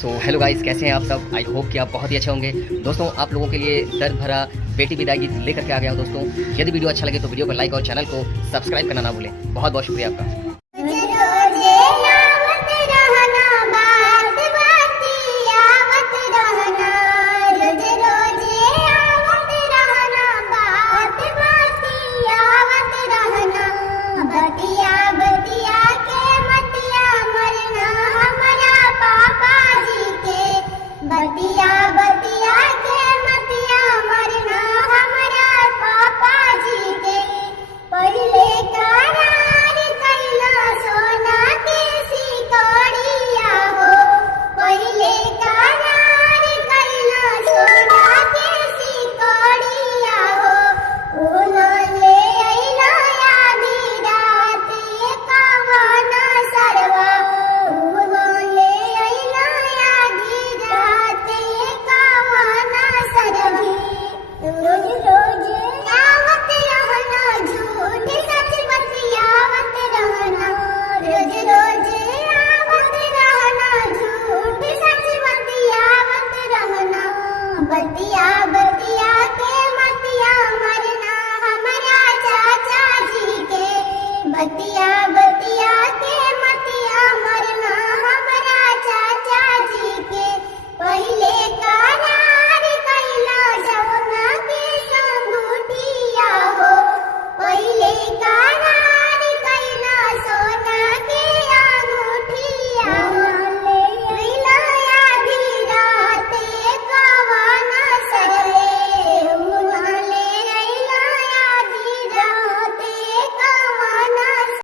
So hello guys, कैसे हैं आप सब। आई होप कि आप बहुत ही अच्छे होंगे। दोस्तों, आप लोगों के लिए दर्द भरा बेटी विदाई गीत लेकर के आ गया हूं। दोस्तों, यदि वीडियो अच्छा लगे तो वीडियो को लाइक और चैनल को सब्सक्राइब करना ना भूलें। बहुत बहुत शुक्रिया आपका।